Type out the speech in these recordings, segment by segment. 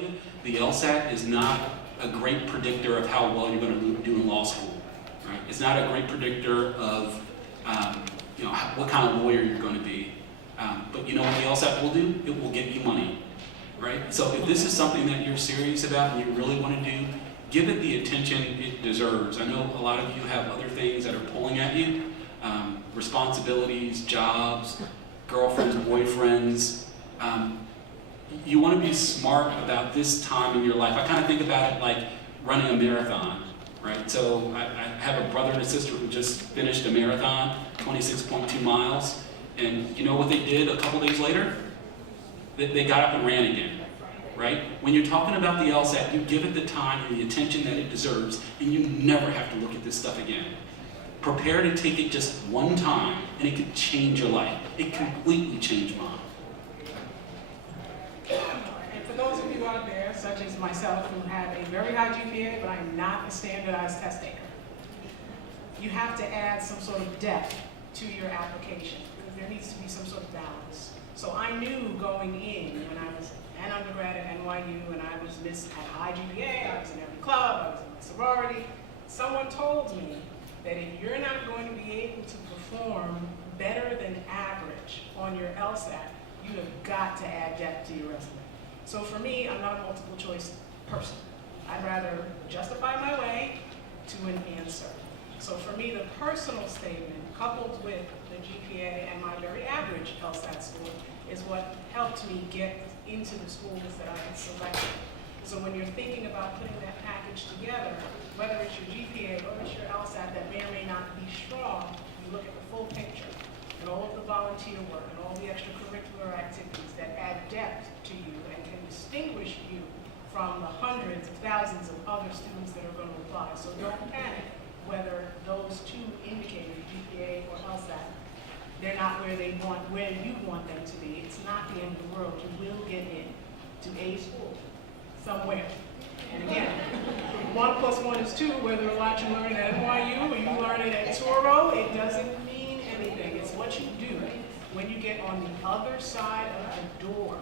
you, the LSAT is not a great predictor of how well you're going to do in law school. Right? It's not a great predictor of what kind of lawyer you're going to be. But you know what the LSAT will do? It will get you money. Right? So if this is something that you're serious about and you really want to do, give it the attention it deserves. I know a lot of you have other things that are pulling at you, responsibilities, jobs, girlfriends, boyfriends. You want to be smart about this time in your life. I kind of think about it like running a marathon, right? So I have a brother and a sister who just finished a marathon, 26.2 miles, and you know what they did a couple days later? They got up and ran again, right? When you're talking about the LSAT, you give it the time and the attention that it deserves, and you never have to look at this stuff again. Prepare to take it just one time, and it could change your life. It completely changed mine. And for those of you out there, such as myself, who have a very high GPA, but I'm not a standardized test taker, you have to add some sort of depth to your application, because there needs to be some sort of balance. So I knew going in, when I was an undergrad at NYU, and I was had high GPA, I was in every club, I was in my sorority, someone told me that if you're not going to be able to perform better than average on your LSAT, you have got to add depth to your resume. So for me, I'm not a multiple choice person. I'd rather justify my way to an answer. So for me, the personal statement, coupled with the GPA and my very average LSAT score, is what helped me get into the schools that I had selected. So when you're thinking about putting that package together, whether it's your GPA or it's your LSAT that may or may not be strong, you look at the full picture and all of the volunteer work and all the extracurricular activities that add depth to you and can distinguish you from the hundreds of thousands of other students that are going to apply. So don't panic whether those two indicators, GPA or LSAT, they're not where you want them to be. It's not the end of the world. You will get in to a school somewhere. And again, 1 + 1 is 2, whether or not you learn it at NYU or you learn it at Toro, it doesn't mean anything. It's what you do when you get on the other side of the door.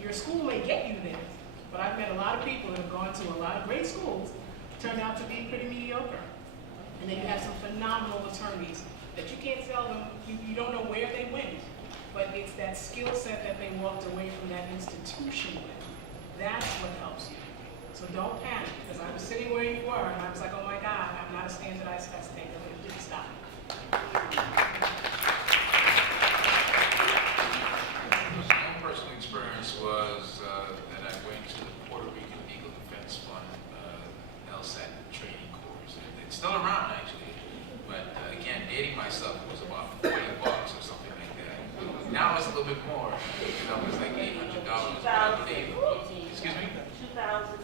Your school may get you there, but I've met a lot of people that have gone to a lot of great schools, turned out to be pretty mediocre. And then you have some phenomenal attorneys that you can't tell them, you don't know where they went, but it's that skill set that they walked away from that institution with. That's what helps you. So don't panic, because I was sitting where you were, and I was like, oh my God, I'm not a standardized test taker, but it didn't stop. My personal experience was that I went to the Puerto Rican Legal Defense Fund LSAT training course. It's still around, actually, but again, dating myself was about $40 or something like that. Now it's a little bit more. It was like $800, I believe. Excuse me? $2,000.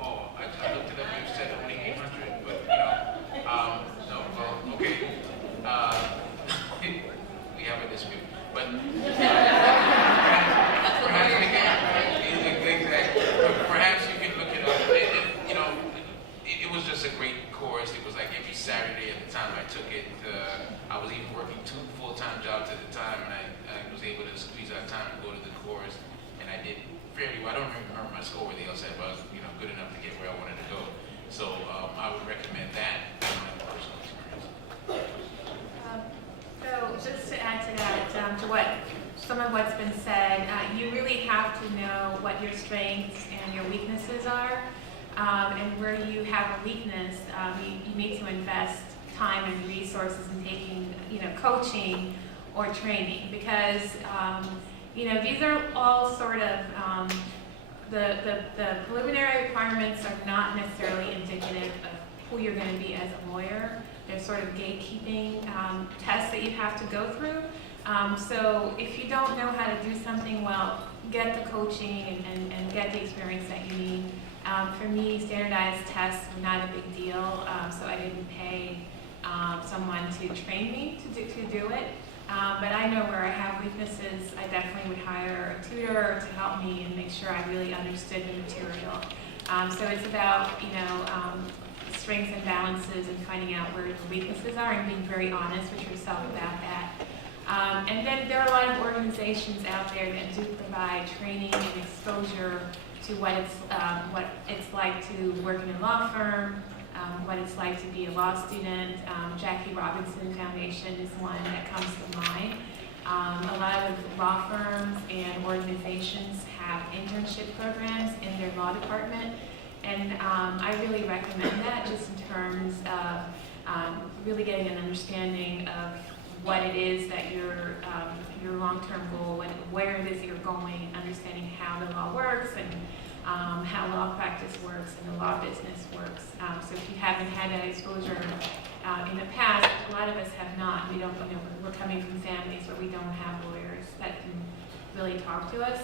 Oh, I looked it up. You said only 800, but no. Well, okay. We have a dispute, but perhaps you can look it up. It was just a great course. It was like every Saturday at the time I took it. I was even working 2 full-time jobs at the time, and I was able to squeeze out time to go to the course, and I did fairly well. I don't remember my score with the LSAT, but I was good enough to get where I wanted to go. So I would recommend that in my personal experience. So just to add to that, to what some of what's been said, you really have to know what your strengths and your weaknesses are, and where you have a weakness, you need to invest time and resources in taking, coaching or training, because these are all sort of the preliminary requirements are not necessarily indicative of who you're going to be as a lawyer. They're sort of gatekeeping tests that you have to go through. So if you don't know how to do something well, get the coaching and get the experience that you need. For me, standardized tests were not a big deal, so I didn't pay someone to train me to do it. But I know where I have weaknesses. I definitely would hire a tutor to help me and make sure I really understood the material. So it's about, strengths and balances and finding out where your weaknesses are and being very honest with yourself about that. And then there are a lot of organizations out there that do provide training and exposure to what it's like to work in a law firm, what it's like to be a law student. Jackie Robinson Foundation is one that comes to mind. A lot of law firms and organizations have internship programs in their law department, and I really recommend that just in terms of really getting an understanding of what it is that your long-term goal, where it is that you're going, understanding how the law works and how law practice works and the law business works. So if you haven't had that exposure in the past, a lot of us have not. We don't, we're coming from families where we don't have lawyers that can really talk to us.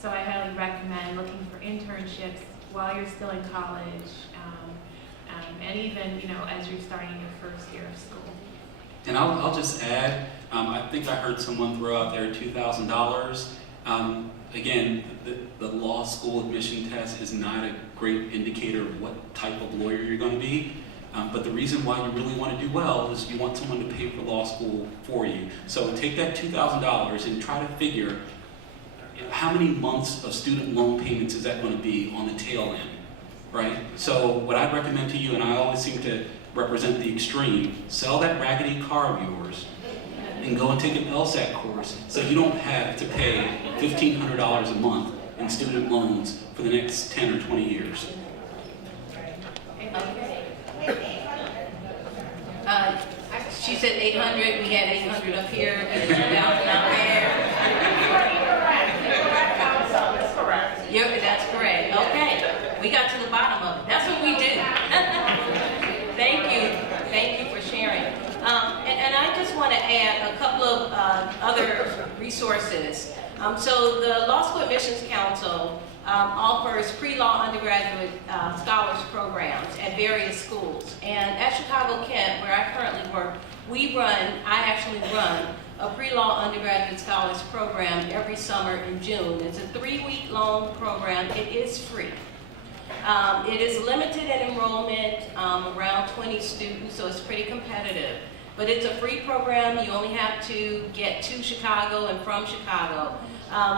So I highly recommend looking for internships while you're still in college, and even, as you're starting your first year of school. And I'll just add, I think I heard someone throw out there $2,000. Again, the law school admission test is not a great indicator of what type of lawyer you're going to be. But the reason why you really want to do well is you want someone to pay for law school for you. So take that $2,000 and try to figure how many months of student loan payments is that going to be on the tail end, right? So what I'd recommend to you, and I always seem to represent the extreme, sell that raggedy car of yours and go and take an LSAT course so you don't have to pay $1,500 a month in student loans for the next 10 or 20 years. She said 800, we had 800 up here, we had 1,000 out there. That's correct, okay. We got to the bottom of it, that's what we do. Thank you for sharing. And I just want to add a couple of other resources. So the Law School Admissions Council offers pre-law undergraduate scholars programs at various schools. And at Chicago-Kent, where I currently work, I actually run a pre-law undergraduate scholars program every summer in June. It's a 3-week-long program. It is free. It is limited in enrollment, around 20 students, so it's pretty competitive. But it's a free program. You only have to get to Chicago and from Chicago.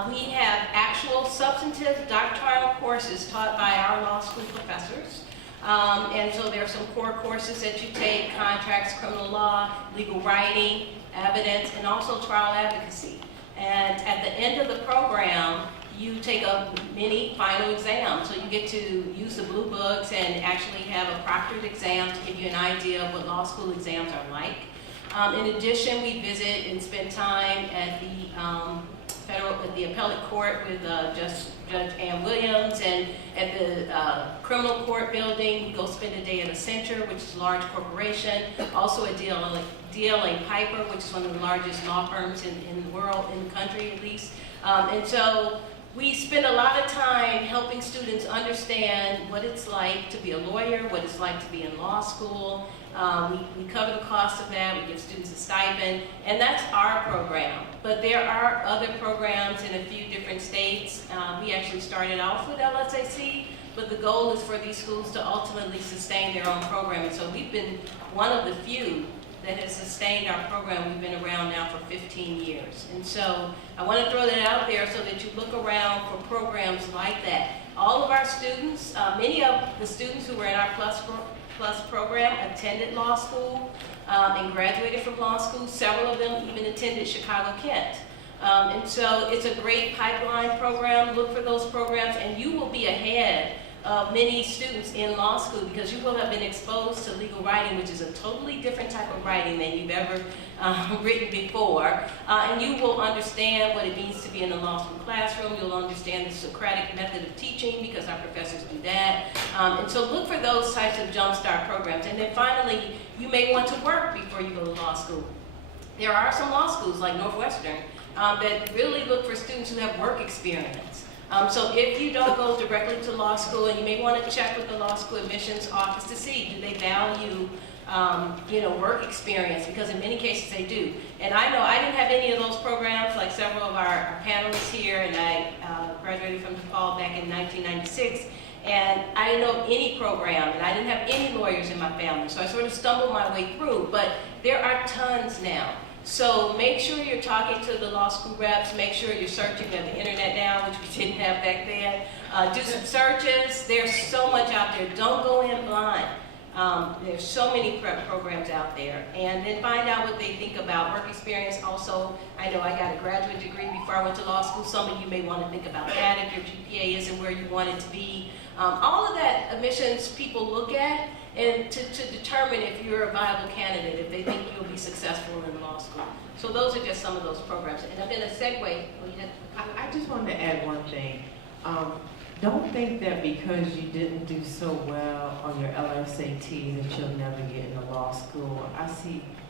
We have actual substantive doctrinal courses taught by our law school professors. And so there are some core courses that you take: contracts, criminal law, legal writing, evidence, and also trial advocacy. And at the end of the program, you take a mini final exam. So you get to use the blue books and actually have a proctored exam to give you an idea of what law school exams are like. In addition, we visit and spend time at the appellate court with Judge Ann Williams, and at the criminal court building. We go spend a day at Accenture, which is a large corporation. Also at DLA Piper, which is one of the largest law firms in the world, in the country at least. And so we spend a lot of time helping students understand what it's like to be a lawyer, what it's like to be in law school. We cover the cost of that. We give students a stipend, and that's our program. But there are other programs in a few different states. We actually started off with LSAC, but the goal is for these schools to ultimately sustain their own program. And so we've been one of the few that has sustained our program. We've been around now for 15 years. And so I want to throw that out there so that you look around for programs like that. All of our students, many of the students who were in our Plus program attended law school and graduated from law school. Several of them even attended Chicago-Kent. And so it's a great pipeline program. Look for those programs, and you will be ahead of many students in law school because you will have been exposed to legal writing, which is a totally different type of writing than you've ever written before. And you will understand what it means to be in a law school classroom. You'll understand the Socratic method of teaching because our professors do that. And so look for those types of jumpstart programs. And then finally, you may want to work before you go to law school. There are some law schools like Northwestern that really look for students who have work experience. So if you don't go directly to law school, and you may want to check with the law school admissions office to see, do they value work experience, because in many cases they do. And I know I didn't have any of those programs like several of our panelists here, and I graduated from DePaul back in 1996, and I didn't know any program, and I didn't have any lawyers in my family, so I sort of stumbled my way through, but there are tons now. So make sure you're talking to the law school reps, make sure you're searching on the internet now, which we didn't have back then. Do some searches, there's so much out there, don't go in blind. There's so many prep programs out there, and then find out what they think about work experience. Also, I know I got a graduate degree before I went to law school. Some of you may want to think about that if your GPA isn't where you want it to be. All of that admissions people look at, and to determine if you're a viable candidate, if they think you'll be successful in law school. So those are just some of those programs. And I'm going to segue. I just wanted to add one thing. Don't think that because you didn't do so well on your LSAT that you'll never get into law school.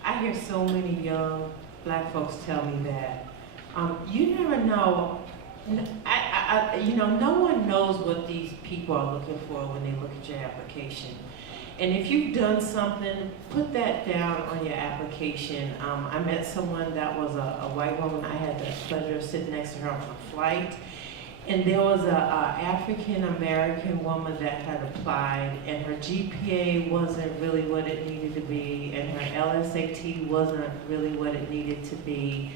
I hear so many young black folks tell me that. You never know. No one knows what these people are looking for when they look at your application. And if you've done something, put that down on your application. I met someone that was a white woman. I had the pleasure of sitting next to her on a flight. And there was a African-American woman that had applied, and her GPA wasn't really what it needed to be, and her LSAT wasn't really what it needed to be.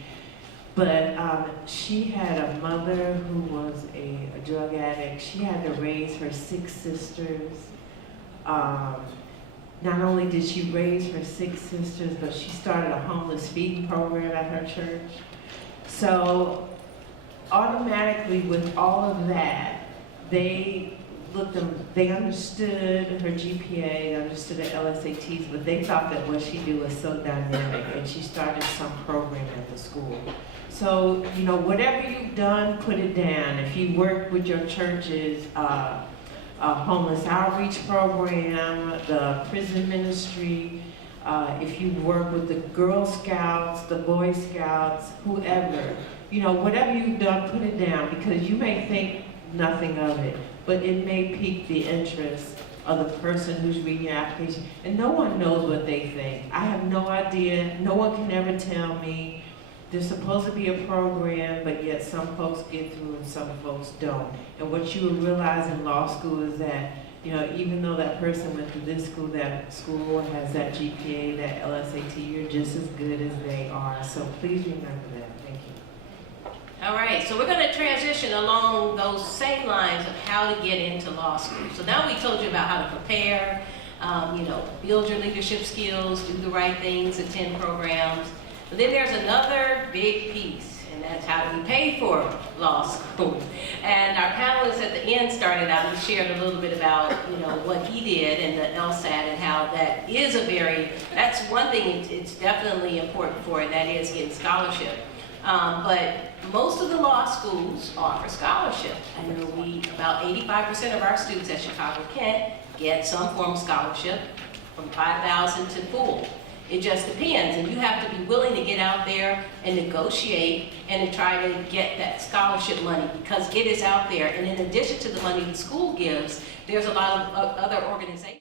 But she had a mother who was a drug addict. She had to raise her 6 sisters. Not only did she raise her 6 sisters, but she started a homeless feeding program at her church. So automatically with all of that, they understood her GPA, they understood her LSATs, but they thought that what she did was so dynamic, and she started some program at the school. So, whatever you've done, put it down. If you work with your church's homeless outreach program, the prison ministry, if you work with the Girl Scouts, the Boy Scouts, whoever, whatever you've done, put it down, because you may think nothing of it, but it may pique the interest of the person who's reading your application. And no one knows what they think. I have no idea. No one can ever tell me. There's supposed to be a program, but yet some folks get through and some folks don't. And what you will realize in law school is that, even though that person went to this school, that school has that GPA, that LSAT, you're just as good as they are. So please remember that. Thank you. All right, so we're going to transition along those same lines of how to get into law school. So now we told you about how to prepare, build your leadership skills, do the right things, attend programs. But then there's another big piece, and that's how do we pay for law school. And our panelists at the end started out and shared a little bit about, what he did and the LSAT and how that is that's one thing it's definitely important for, and that is getting scholarship. But most of the law schools offer scholarship. I know about 85% of our students at Chicago-Kent get some form of scholarship from $5,000 to full. It just depends, and you have to be willing to get out there and negotiate and to try to get that scholarship money, because it is out there. And in addition to the money the school gives, there's a lot of other organizations